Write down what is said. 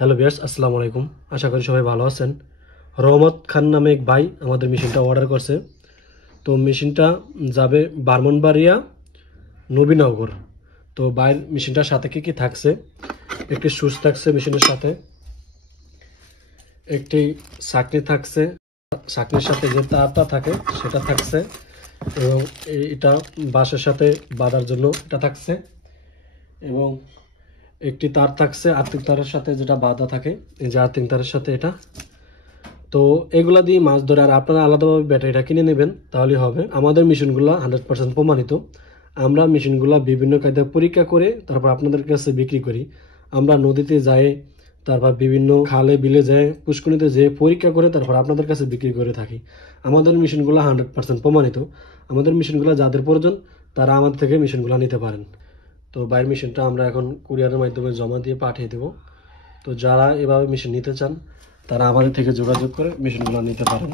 Hello viewers, আসসালামু আলাইকুম। আশা করি সবাই ভালো আছেন। রহমত খান নামে এক ভাই আমাদের মেশিনটা অর্ডার করছে। তো মেশিনটা যাবে ব্রাহ্মণবাড়িয়া নবীনগর। তো ভাইয়ের মেশিনটার সাথে কি থাকছে, একটি সুচ থাকছে মেশিনের সাথে, একটি ছাঁকনি থাকছে, ছাঁকনির সাথে যে তারটা থাকে সেটা থাকছে, এবং এটা বাঁশের সাথে বাঁধার জন্য এটা থাকছে, এবং একটি তার থাকছে আর্থিক তারের সাথে যেটা বাঁধা থাকে, এই যে আর্থিক তারের সাথে এটা। তো এগুলা দিয়ে মাছ ধরে, আর আপনারা আলাদাভাবে ব্যাটারিটা কিনে নেবেন তাহলে হবে। আমাদের মেশিনগুলো 100% প্রমাণিত। আমরা মেশিনগুলো বিভিন্ন কায়দায় পরীক্ষা করে তারপর আপনাদের কাছে বিক্রি করি। আমরা নদীতে যাই, তারপর বিভিন্ন খালে বিলে যায়, পুষ্করিণীতে যেয়ে পরীক্ষা করে তারপর আপনাদের কাছে বিক্রি করে থাকি। আমাদের মেশিনগুলো 100% প্রমাণিত। আমাদের মেশিনগুলো যাদের প্রয়োজন তারা আমাদের থেকে মেশিনগুলো নিতে পারেন। তো বাইরের মেশিনটা আমরা এখন কুরিয়ারের মাধ্যমে জমা দিয়ে পাঠিয়ে দেব। তো যারা এভাবে মেশিন নিতে চান তারা আমাদের থেকে যোগাযোগ করে মেশিনগুলো নিতে পারেন।